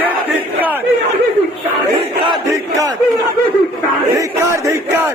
ধিকার ধিকার ধিকার ধিকার ধিকার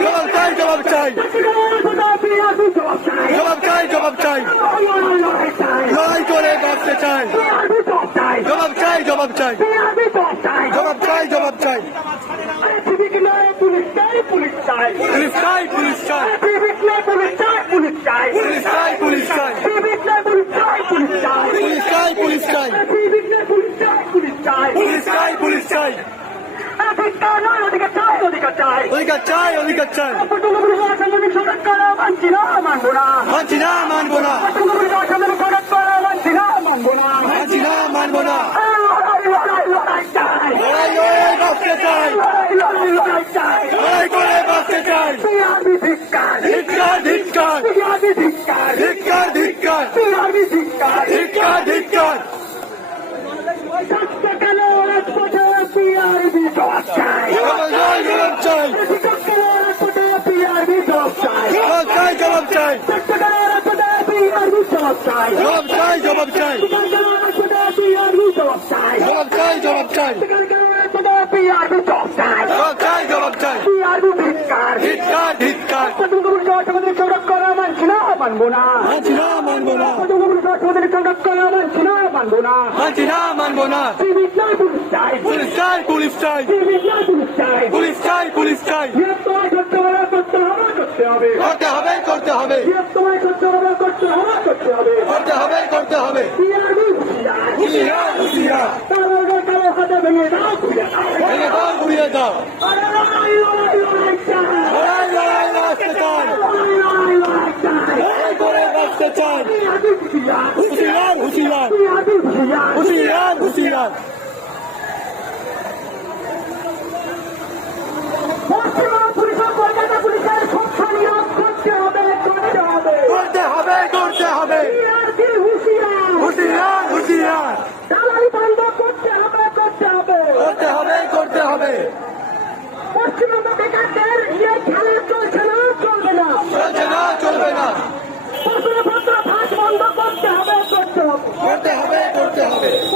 জবাব চাই জবাব চাই। জবাব চাই জবাব চাই। লড়াই চাই। জবাব চাই জবাব চাই। জবাব চাই জবাব চাই। পুলিশ চাই পুলিশ চাই। পুলিশ চাই পুলিশ চাই। চাই। পুলিশ চাই পুলিশ চাই। অধিকার চাই অধিকার চাই। অধিকার চাই অধিকার চাই। চাই। জবাব চাই জবাব চাই। জবাব চাই। জবাব চাই জবাব চাই। জবাব চাই জবাব চাই। জবাব চাই ধিৎকার ধিৎকার সংরক্ষণ মানছি না মানবো না। মানছি না মানবো না। সংরক্ষণ মানছি না। মানবো না। মানছি না মানবো না। পুলিশ চাই। পুলিশ চাই পুলিশ চাই। পুলিশ চাই। পুলিশ চাই করতে হবে করতে হবে করতে হবে। করতে হবে ভেঙে দাও ঘুরিয়ে দাও বিরাজ করতে হবে করতে হবে। হুশিয়ার। হুশিয়ার করতে হবে করতে হবে। করতে হবে করতে হবে। পশ্চিমবঙ্গ বেকারদের ইয়ে খেলা চলছে না চলবে না। চলবে না চলবে না। করতে হবে। করতে হবে করতে হবে।